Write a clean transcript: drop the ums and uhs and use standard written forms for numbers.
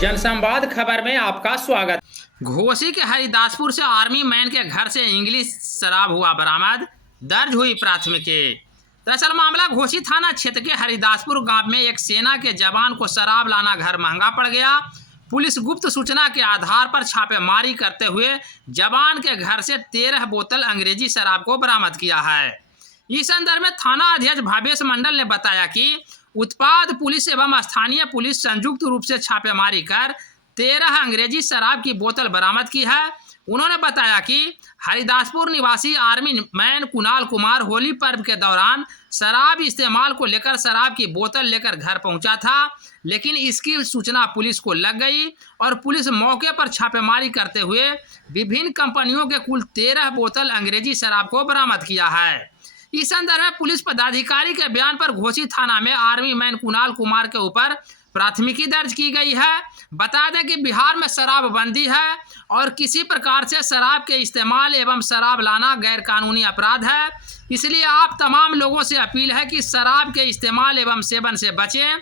जनसंवाद खबर में आपका स्वागत। घोसी के हरिदासपुर से आर्मी मैन के घर से इंग्लिश शराब हुआ बरामद, दर्ज हुई प्राथमिकी। दरअसल मामला घोसी थाना क्षेत्र के हरिदासपुर गांव में एक सेना के जवान को शराब लाना घर महंगा पड़ गया। पुलिस गुप्त सूचना के आधार पर छापेमारी करते हुए जवान के घर से 13 बोतल अंग्रेजी शराब को बरामद किया है। इस संदर्भ में थाना अध्यक्ष भावेश मंडल ने बताया कि उत्पाद पुलिस एवं स्थानीय पुलिस संयुक्त रूप से छापेमारी कर 13 अंग्रेजी शराब की बोतल बरामद की है। उन्होंने बताया कि हरिदासपुर निवासी आर्मी मैन कुणाल कुमार होली पर्व के दौरान शराब इस्तेमाल को लेकर शराब की बोतल लेकर घर पहुंचा था, लेकिन इसकी सूचना पुलिस को लग गई और पुलिस मौके पर छापेमारी करते हुए विभिन्न कंपनियों के कुल 13 बोतल अंग्रेजी शराब को बरामद किया है। इस संदर्भ में पुलिस पदाधिकारी के बयान पर घोसी थाना में आर्मी मैन कुणाल कुमार के ऊपर प्राथमिकी दर्ज की गई है। बता दें कि बिहार में शराबबंदी है और किसी प्रकार से शराब के इस्तेमाल एवं शराब लाना गैर कानूनी अपराध है। इसलिए आप तमाम लोगों से अपील है कि शराब के इस्तेमाल एवं सेवन से बचें।